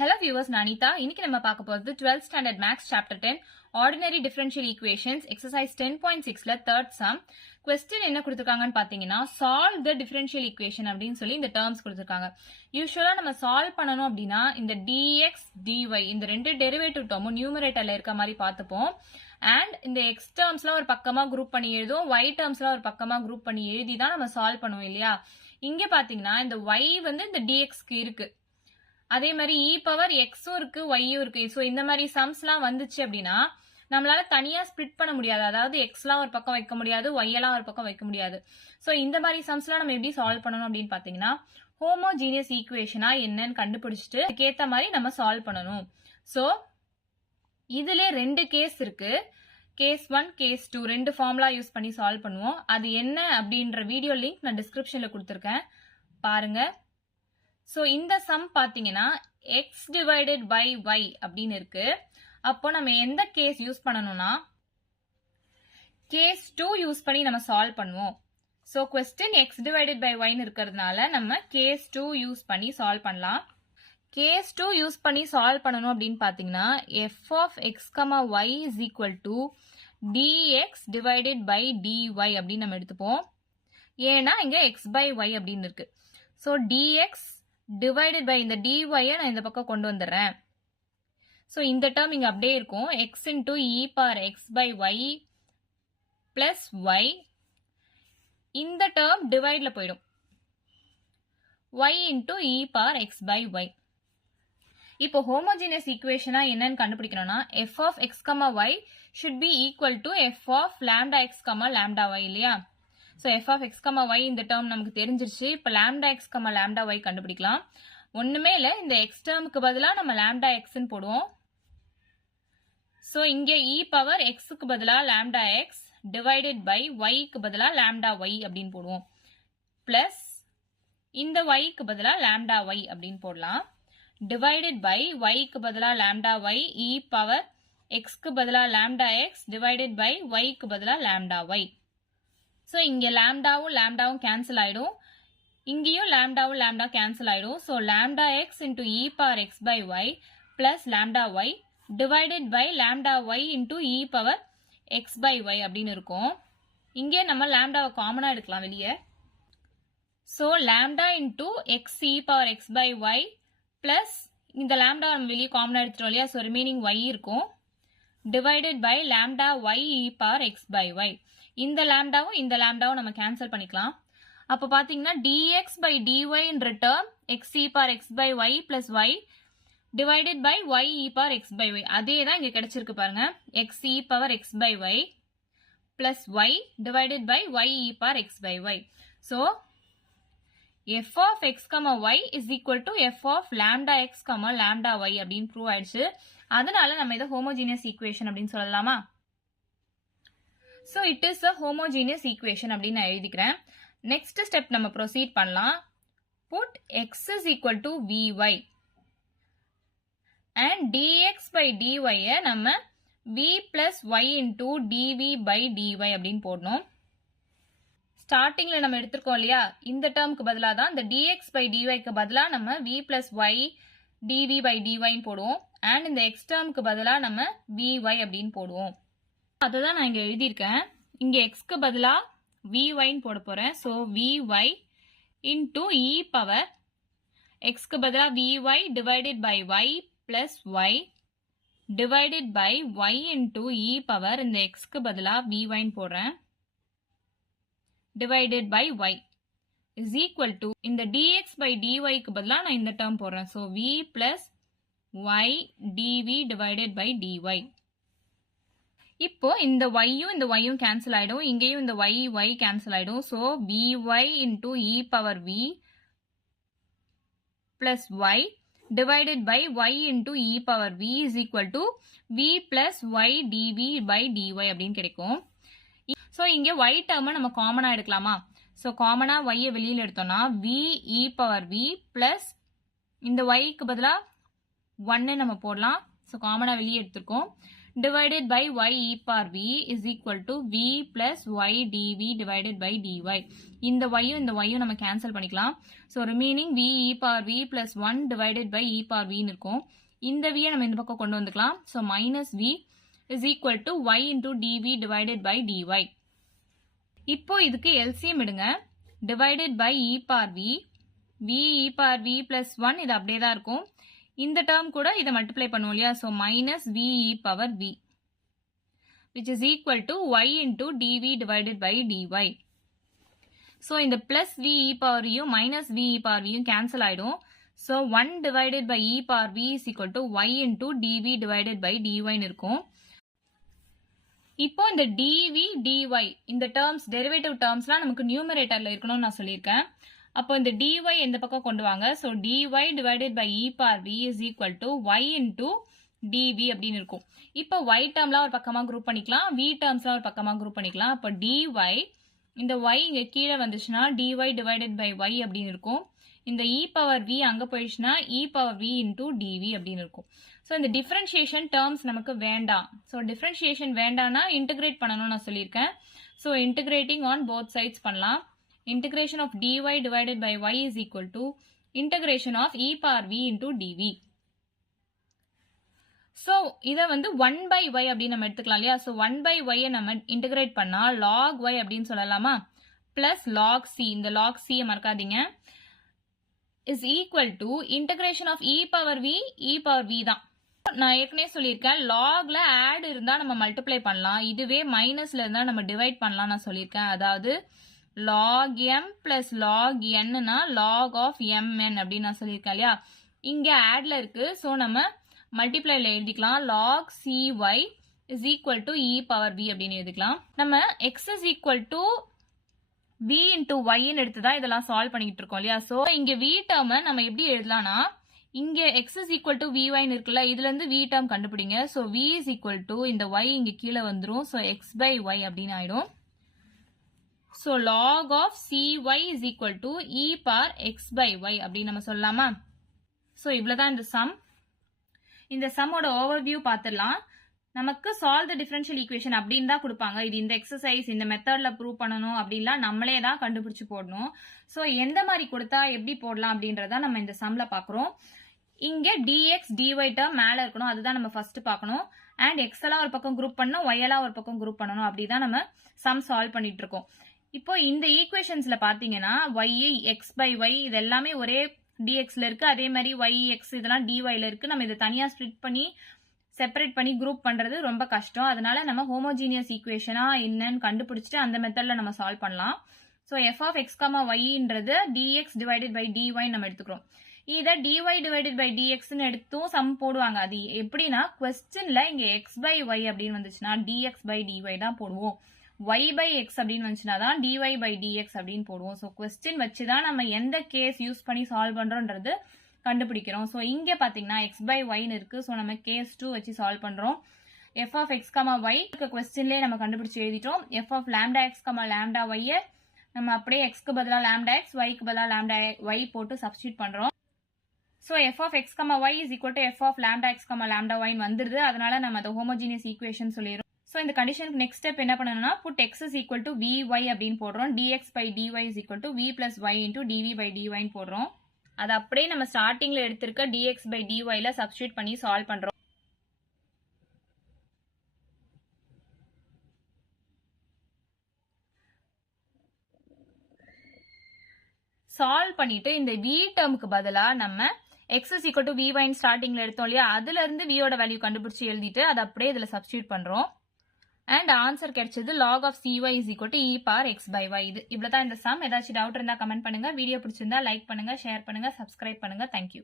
Hello viewers, Nanita. இன்னைக்கு நம்ம பார்க்க போறது 12th standard maths chapter 10 ordinary differential equations exercise 10.6ல third sum. Question என்ன கொடுத்திருக்காங்கன்னு பாத்தீங்கன்னா solve the differential equation அப்படின்னு சொல்லி இந்த terms கொடுத்திருக்காங்க. யூசுவலா நம்ம solve பண்ணனும் அப்படினா இந்த dx dy இந்த ரெண்டு டெரிவேட்டிவ் டேர்மும் நியூமரேட்டர்ல இருக்க மாதிரி பார்த்துப்போம். and இந்த x termsல ஒரு பக்கமா group பண்ணி எழுதுவோம், y termsல ஒரு பக்கமா group பண்ணி எழுதி தான் நம்ம solve பண்ணுவோம் இல்லையா? இங்க பாத்தீங்கன்னா இந்த y வந்து இந்த dx க்கு இருக்கு. அதே மாதிரி e பவர் xும் இருக்கு yயும் இருக்கு. சோ இந்த மாதிரி சம்ஸ்லாம் வந்துச்சு அப்படின்னா நம்மளால தனியா ஸ்ப்ளிட் பண்ண முடியாது. அதாவது xலாம் ஒரு பக்கம் வைக்க முடியாது, yலாம் ஒரு பக்கம் வைக்க முடியாது. சோ இந்த மாதிரி சம்ஸ்லாம் நம்ம எப்படி சால்வ் பண்ணணும் அப்படின்னு பாத்தீங்கன்னா ஹோமோஜீனியஸ் ஈக்குவேஷனா என்னன்னு கண்டுபிடிச்சிட்டு அதுக்கேத்த மாதிரி நம்ம சால்வ் பண்ணணும். சோ இதுல ரெண்டு கேஸ் இருக்கு. கேஸ் 1 கேஸ் 2 ரெண்டு ஃபார்முலா யூஸ் பண்ணி சால்வ் பண்ணுவோம். அது என்ன அப்படின்ற வீடியோ லிங்க் நான் டிஸ்கிரிப்ஷன்ல கொடுத்திருக்கேன், பாருங்க. சோ இந்த சம் பாத்தீங்கன்னா x divided by y அப்படின்னு இருக்கு. அப்போ நம்ம எந்த கேஸ் யூஸ் பண்ணணும்னா கேஸ் 2 யூஸ் பண்ணி நம்ம சால்வ் பண்ணுவோம். So question x divided by y ன்னு இருக்கிறதுனால நம்ம கேஸ் 2 யூஸ் பண்ணி சால்வ் பண்ணலாம். கேஸ் 2 யூஸ் பண்ணி சால்வ் பண்ணனும் அப்படின்னு பாத்தீங்கன்னா f of x, y is equal to dx divided by dy அப்படின்னு நம்ம எடுத்துப்போம். ஏன்னா இங்க x by y அப்படின்னு இருக்கு. சோ dx divided by இந்த dy நான் இந்த பக்கம் கொண்டு வந்துடுறேன். சோ இந்த டேர்ம் இங்க அப்படியே இருக்கும். x into e power x by y plus y. இந்த டேர்ம் டிவைட்ல போயிடும். y into e power x by y. இப்போ ஹோமோஜீனியஸ் ஈக்குவேஷனா என்னன்னு கண்டுபிடிக்கணும்னா f of x, y should be equal to f of lambda x, lambda y இல்லையா? So f of x, y இந்த term நமக்கு தெரிஞ்சிருச்சு. இப்போ lambda x, lambda y கண்டுபிடிக்கலாம். ஒண்ணுமே இல்ல, இந்த x டேர்முக்கு பதிலா நம்ம lambda x ன்னு போடுவோம். சோ இங்க e பவர் x க்கு பதிலா lambda x divided by y க்கு பதிலா lambda y அப்படின்னு போடுவோம். பிளஸ் இந்த y க்கு பதிலா lambda y அப்படின்னு போடலாம். divided by y க்கு பதிலா lambda y, e power x க்கு பதிலா lambda x divided by y க்கு பதிலா lambda y. சோ இங்க லாம்டாவும் கேன்சல் ஆயிடும், இங்கேயும் லாம்டா கேன்சல் ஆயிடும். So lambda x into e power x by y plus lambda y divided by lambda y into e power x by y அப்படின்னு இருக்கும். இங்கே நம்ம லாம்டாவை காமனா எடுக்கலாம் வெளியே. So lambda into x e power x by y plus இந்த lambda நம்ம வெளியே காமனா எடுத்துட்டோம் இல்லையா? சோ ரிமைனிங் y இருக்கும். divided by lambda y e power x by y. இந்த லாம்டாவும் நம்ம கேன்சல் பண்ணிக்கலாம். அப்ப பாத்தீங்கன்னா dx by dy என்ற term x e power x by y plus y divided by y e power x by y. அதே தான் இங்க கிடைச்சிருக்கு பாருங்க. x e power x by y plus y divided by y e power x by y. So f of x, y is equal to f of lambda x, lambda y அப்படின்னு prove ஆயிடுச்சு. அதனால நம்ம இதை homogeneous equation அப்படின்னு சொல்லலாமா? So it is a homogeneous equation அப்படின்னு நான் எழுதிக்கிறேன். Next step நம்ம proceed பண்ணலாம். Put x is equal to vy and dx by dy நம்ம v plus y into dv by dy அப்படின்னு போடணும். ஸ்டார்டிங்ல நம்ம எடுத்திருக்கோம் இல்லையா? இந்த டேர்முக்கு பதிலா தான் இந்த dx by dy க்கு பதிலா நம்ம v plus y dv by dy போடுவோம். and இந்த x டேர்முக்கு பதிலா நம்ம vy அப்படின்னு போடுவோம். அதுதான் நான் இங்க எழுதியிருக்கேன். இங்க x க்கு பதிலா vy ன்னு போட போறேன். So vy into e power x க்கு பதிலா vy divided by y plus y divided by y into e power இந்த x க்கு பதிலா vy ன்னு போடுறேன். divided by y is equal to இந்த dx by dy க்கு பதிலா நான் இந்த டேர்ம் போடுறேன். So v plus y dv divided by dy. இப்போ இந்த yயும் இந்த yயும் கேன்சல் ஆயிடும், இங்கேயும் இந்த y கேன்சல் ஆயிடும். So vy into e power v plus y divided by y into e power v is equal to v plus y dv by dy அப்படின்னு கிடைக்கும். So இங்க y டேர்மை நம்ம காமனா எடுக்கலாமா? சோ காமனா y வெளியில எடுத்தோம்னா v e power v plus இந்த y க்கு பதிலா 1 நம்ம போடலாம். சோ காமனா வெளியே எடுத்திருக்கோம். divided by y e power v is equal to v plus y dv divided by dy. இந்த yயும் இந்த yயும் நம்ம cancel பண்ணிக்கலாம். So remaining v e power v plus 1 divided by e power v இருக்கும். இந்த v நம்ம இந்த பக்கம் கொண்டு வந்துக்கலாம். So minus v is equal to y into dv divided by dy. இப்போ இதுக்கு LCM எடுங்க. Divided by e power v, v e power v plus 1 இது அப்படியே தான் இருக்கும். இந்த term கூட இதை multiply பண்ணுவோம் இல்லையா? So minus v e power v which is equal to y into dv divided by dy. So இந்த plus v e power யும் minus v e power யும் cancel ஆயிடும். So 1 divided by e power v is equal to y into dv divided by dy இருக்கும். இப்போ இந்த dv dy இந்த terms derivative termsலாம் நமக்கு numeratorல இருக்கணும்னு நான் சொல்லியிருக்கேன். அப்போ இந்த dy இந்த பக்கம் கொண்டு வாங்க. So dy divided by e power v is equal to y into dv அப்படின்னு இருக்கும். இப்போ y termலாம் ஒரு பக்கமா குரூப் பண்ணிக்கலாம், v termsலாம் ஒரு பக்கமா குரூப் பண்ணிக்கலாம். அப்போ dy இந்த y இங்க கீழே வந்துச்சுன்னா dy divided by y அப்படின்னு இருக்கும். இந்த e power v அங்க போயிடுச்சுன்னா e power v into dv அப்படின்னு இருக்கும். ஸோ இந்த டிஃபரன்ஷியேஷன் டேர்ம்ஸ் நமக்கு வேண்டாம். ஸோ டிஃபரன்ஷியேஷன் வேண்டாம்னா இன்டிகிரேட் பண்ணணும்னு நான் சொல்லியிருக்கேன். ஸோ இன்டிகிரேட்டிங் ஆன் போத் சைட்ஸ் பண்ணலாம். Integration of dy divided by y is equal to integration of e power v into dv. So இதை வந்து 1 by y அப்படின்னு நம்ம எடுத்துக்கலாம் இல்லையா? So 1 by y நம்ம integrate பண்ணா log y அப்படின்னு சொல்லலாமா? Plus log c, இந்த log c மறக்காதீங்க, is equal to integration of e power v தான். நான் ஏற்கனவே சொல்லியிருக்கேன், logல add இருந்தா நம்ம multiply பண்ணலாம், இதுவே மைனஸ்ல இருந்தா நம்ம divide பண்ணலாம் நான் சொல்லியிருக்கேன். அதாவது log m plus log n னா log of mn அப்படின்னு நான் சொல்லியிருக்கேன் இல்லையா? இங்க addல இருக்கு. ஸோ நம்ம மல்டிப்ளைல எழுதிக்கலாம். log cy is equal to e power v அப்படின்னு எழுதிக்கலாம். நம்ம x is equal to v into y ன்னு எடுத்துதான் இதெல்லாம் சால்வ் பண்ணிக்கிட்டு இருக்கோம் இல்லையா? ஸோ இங்க v டேர்மை நம்ம எப்படி எழுதலாம்னா, இங்க x is equal to vy ன்னு இருக்குல்ல, இதுல இருந்து v டேர்ம் கண்டுபிடிங்க. So v is equal to இந்த y இங்க கீழே வந்துரும். ஸோ x by y அப்படின்னு ஆயிடும். So log of cy is equal to e power x by y அப்படின்னு நம்ம சொல்லலாமா? So இவ்வளவுதான் இந்த sum. இந்த sumோட overview பார்த்துடலாம். நமக்கு solve the differential equation அப்படின்னு தான் கொடுப்பாங்க. இது இந்த எக்ஸசைஸ் இந்த மெத்தட்ல ப்ரூவ் பண்ணணும் அப்படின்லாம் நம்மளே தான் கண்டுபிடிச்சு போடணும். ஸோ எந்த மாதிரி கொடுத்தா எப்படி போடலாம் அப்படின்றத நம்ம இந்த சம்ல பார்க்குறோம். இங்க dx dy டேர்ம் மேல இருக்கணும், அதுதான் நம்ம ஃபர்ஸ்ட் பார்க்கணும். அண்ட் x எல்லாம் ஒரு பக்கம் குரூப் பண்ணணும், y எல்லாம் ஒரு பக்கம் குரூப் பண்ணணும். அப்படிதான் நம்ம சம் சால்வ் பண்ணிட்டு இருக்கோம். இப்போ இந்த ஈக்குவேஷன்ஸ்ல பாத்தீங்கன்னா y x by y இது எல்லாமே ஒரே dxல இருக்கு, அதே மாதிரி y x இதெல்லாம் dyல இருக்கு. நம்ம இதை தனியா ஸ்ப்ளிட் பண்ணி செப்பரேட் பண்ணி குரூப் பண்றது ரொம்ப கஷ்டம். அதனால நம்ம ஹோமோஜீனியஸ் ஈக்குவேஷனா என்னன்னு கண்டுபிடிச்சிட்டு அந்த மெத்தட்ல நம்ம சால்வ் பண்ணலாம். So f of x, yன்றது dx divided by dy நம்ம எடுத்துக்கிறோம். இதை dy divided by dx ன்னு எடுத்தும் சம் போடுவாங்க. அது எப்படின்னா கொஸ்டின்ல இங்க x by y அப்படின்னு வந்துச்சுன்னா dx by dy தான் போடுவோம். y by x அப்படின்னு வந்துச்சுன்னா தான் dy by dx அப்படின்னு போடுவோம். ஸோ கொஸ்டின் வச்சுதான் நம்ம எந்த கேஸ் யூஸ் பண்ணி சால்வ் பண்றோம்ன்றது கண்டுபிடிக்கிறோம். ஸோ இங்க பாத்தீங்கன்னா x by y ன்னு இருக்கு. ஸோ நம்ம கேஸ் 2 வச்சு சால்வ் பண்றோம். f of x, y கொஸ்டின்லயே நம்ம கண்டுபிடிச்சு எழுதிட்டோம். f of lambda x, lambda y நம்ம அப்படியே x க்கு பதிலா lambda x, y க்கு பதிலா lambda y போட்டு சப்ஸ்டிட்யூட் பண்றோம். So f of x, y is equal to f of lambda x, lambda y வந்துருது. அதனால நம்ம அதை ஹோமோஜீனியஸ் ஈக்குவேஷன் சொல்லிடுறோம். ஸோ இந்த கண்டிஷனுக்கு நெக்ஸ்ட் ஸ்டெப் என்ன பண்ணணும்னா, put x is equal to vy அப்படின்னு போடுறோம். dx by dy is equal to v plus y into dv by dy ன்னு போடுறோம். அது அப்படியே நம்ம ஸ்டார்டிங்ல எடுத்திருக்க dx by dy ல சப்ஸ்டிட்யூட் பண்ணி சால்வ் பண்றோம். சால்வ் பண்ணிட்டு இந்த v டேர்முக்கு பதிலா நம்ம x is equal to vy ன்னு ஸ்டார்டிங்ல எடுத்தோம் இல்லையா, அதுல இருந்து v ஓட வேல்யூ கண்டுபிடிச்சு எழுதிட்டு அதை அப்படியே இதுல சப்ஸ்டிட்யூட் பண்றோம். அண்ட் ஆன்சர் கிடைச்சது log of cy is equal to e power x by y. இது இவ்வளவுதான் இந்த சம். ஏதாச்சும் டவுட் இருந்தா கமெண்ட் பண்ணுங்க. வீடியோ பிடிச்சிருந்தா லைக் பண்ணுங்க, ஷேர் பண்ணுங்க, சப்ஸ்கிரைப் பண்ணுங்க. தேங்க்யூ.